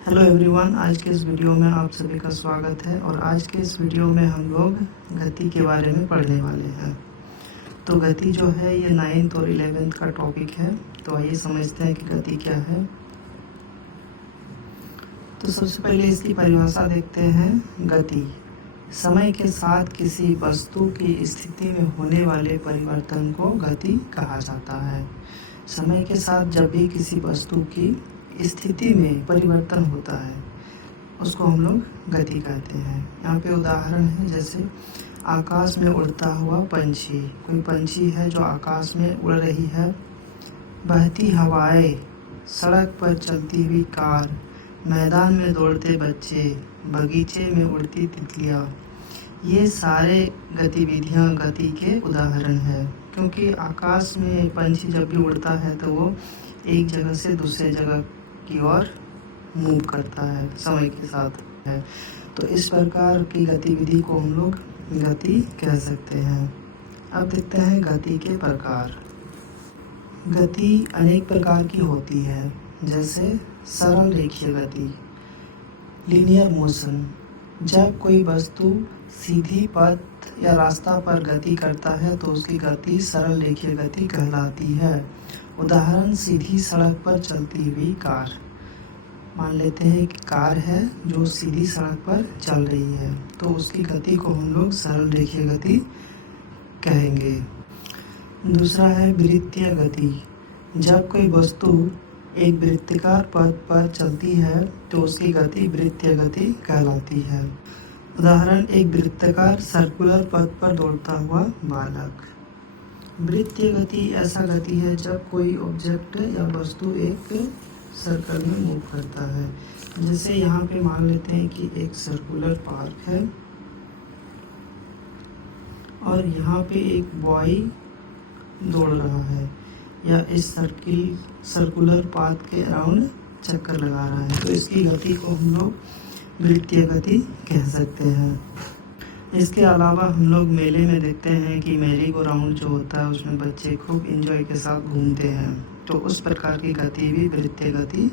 Hello everyone, आज के इस वीडियो में आप सभी का स्वागत है। और आज के इस वीडियो में हम लोग गति के बारे में पढ़ने वाले हैं। तो गति जो है ये 9th और 11th का टॉपिक है। तो आइए समझते हैं कि गति क्या है। तो सबसे पहले इसकी परिभाषा देखते हैं। गति समय के साथ किसी वस्तु की स्थिति में होने वाले परिवर्तन को गति कहा जाता है। समय के साथ जब भी किसी वस्तु की स्थिति में परिवर्तन होता है उसको हम लोग गति कहते हैं। यहाँ पे उदाहरण है, जैसे आकाश में उड़ता हुआ पंछी। कोई पंछी है जो आकाश में उड़ रही है, बहती हवाएं, सड़क पर चलती हुई कार, मैदान में दौड़ते बच्चे, बगीचे में उड़ती तितलियाँ, ये सारे गतिविधियाँ गति के उदाहरण है। क्योंकि आकाश में पंछी जब भी उड़ता है तो वो एक जगह से दूसरे जगह की ओर मूव करता है समय के साथ है। तो इस प्रकार की गतिविधि को हम लोग गति कह सकते हैं। अब देखते हैं गति के प्रकार। गति अनेक प्रकार की होती है, जैसे सरल रेखीय गति, लीनियर मोशन। जब कोई वस्तु सीधी पथ या रास्ता पर गति करता है तो उसकी गति सरल रेखीय गति कहलाती है। उदाहरण, सीधी सड़क पर चलती हुई कार। मान लेते हैं कि कार है जो सीधी सड़क पर चल रही है तो उसकी गति को हम लोग सरल रेखीय गति कहेंगे। दूसरा है वृत्तीय गति। जब कोई वस्तु एक वृत्ताकार पथ पर चलती है तो उसकी गति वृत्तीय गति कहलाती है। उदाहरण, एक वृत्ताकार सर्कुलर पथ पर दौड़ता हुआ बालक। वृत्तीय गति ऐसा गति है जब कोई ऑब्जेक्ट या वस्तु एक सर्कल में मूव करता है। जैसे यहाँ पे मान लेते हैं कि एक सर्कुलर पार्क है और यहाँ पे एक बॉय दौड़ रहा है या इस सर्कुलर पाथ के अराउंड चक्कर लगा रहा है, तो इसकी गति को हम लोग वृत्तीय गति कह सकते हैं। इसके अलावा हम लोग मेले में देखते हैं कि मैरी गो राउंड जो होता है उसमें बच्चे खूब एंजॉय के साथ घूमते हैं, तो उस प्रकार की गति भी वृत्तीय गति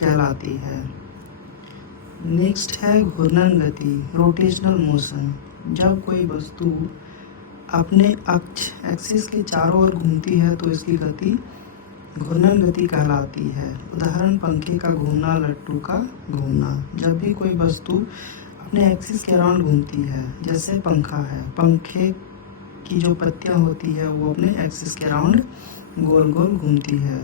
कहलाती है। नेक्स्ट है घूर्णन गति, रोटेशनल मोशन। जब कोई वस्तु अपने अक्ष एक्सिस के चारों ओर घूमती है तो इसकी गति घूर्णन गति कहलाती है। उदाहरण, पंखे का घूमना, लट्टू का घूमना। जब भी कोई वस्तु अपने एक्सिस के अराउंड घूमती है, जैसे पंखा है, पंखे की जो पत्तियां होती है वो अपने एक्सिस के अराउंड गोल गोल घूमती है,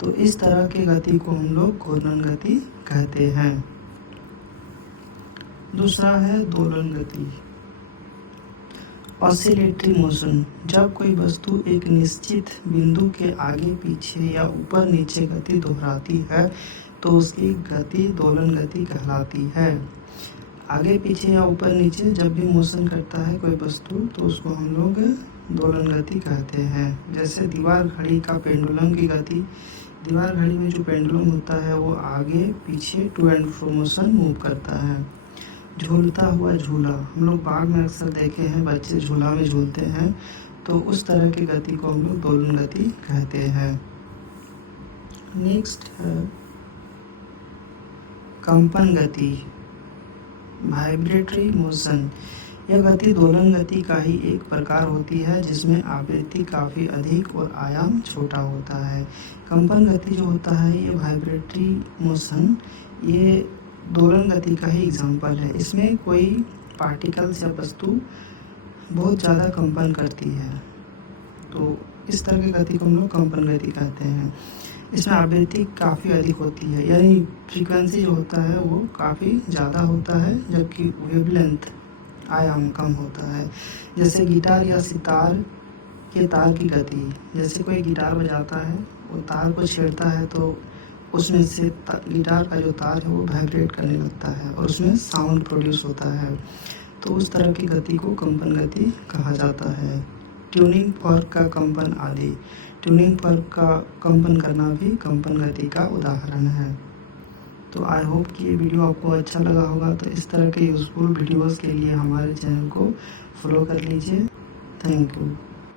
तो इस तरह की गति को हम लोग घूर्णन गति कहते हैं। दूसरा है दोलन गति, ऑसिलेटरी मोशन। जब कोई वस्तु एक निश्चित बिंदु के आगे पीछे या ऊपर नीचे गति दोहराती है तो उसकी गति दोलन गति कहलाती है। आगे पीछे या ऊपर नीचे जब भी मोशन करता है कोई वस्तु तो उसको हम लोग दोलन गति कहते हैं। जैसे दीवार घड़ी का पेंडुलम की गति, दीवार घड़ी में जो पेंडुलम होता है वो आगे पीछे to and fro motion move करता है। झूलता हुआ झूला, हम लोग बाग में अक्सर देखे हैं बच्चे झूला में झूलते हैं, तो उस तरह की गति को हम लोग दोलन गति कहते हैं। नेक्स्ट है कंपन गति, वाइब्रेटरी मोशन। यह गति दोलन गति का ही एक प्रकार होती है जिसमें आवृत्ति काफ़ी अधिक और आयाम छोटा होता है। कंपन गति जो होता है ये वाइब्रेटरी मोशन, ये दोलन गति का ही एग्जाम्पल है। इसमें कोई पार्टिकल्स या वस्तु बहुत ज़्यादा कंपन करती है, तो इस तरह की गति को हम लोग कंपन गति कहते हैं। इसमें आवृत्ति काफ़ी अधिक होती है, यानी फ्रीक्वेंसी जो होता है वो काफ़ी ज़्यादा होता है, जबकि वेवलेंथ आयाम कम होता है। जैसे गिटार या सितार के तार की गति, जैसे कोई गिटार बजाता है वो तार को छेड़ता है तो उसमें से गिटार का जो तार है वो वाइब्रेट करने लगता है और उसमें साउंड प्रोड्यूस होता है, तो उस तरह की गति को कंपन गति कहा जाता है। ट्यूनिंग फॉर्क का कंपन आदि, ट्यूनिंग फॉर्क का कंपन करना भी कंपन गति का उदाहरण है। तो आई होप कि ये वीडियो आपको अच्छा लगा होगा। तो इस तरह के यूज़फुल वीडियोज़ के लिए हमारे चैनल को फॉलो कर लीजिए। Thank you.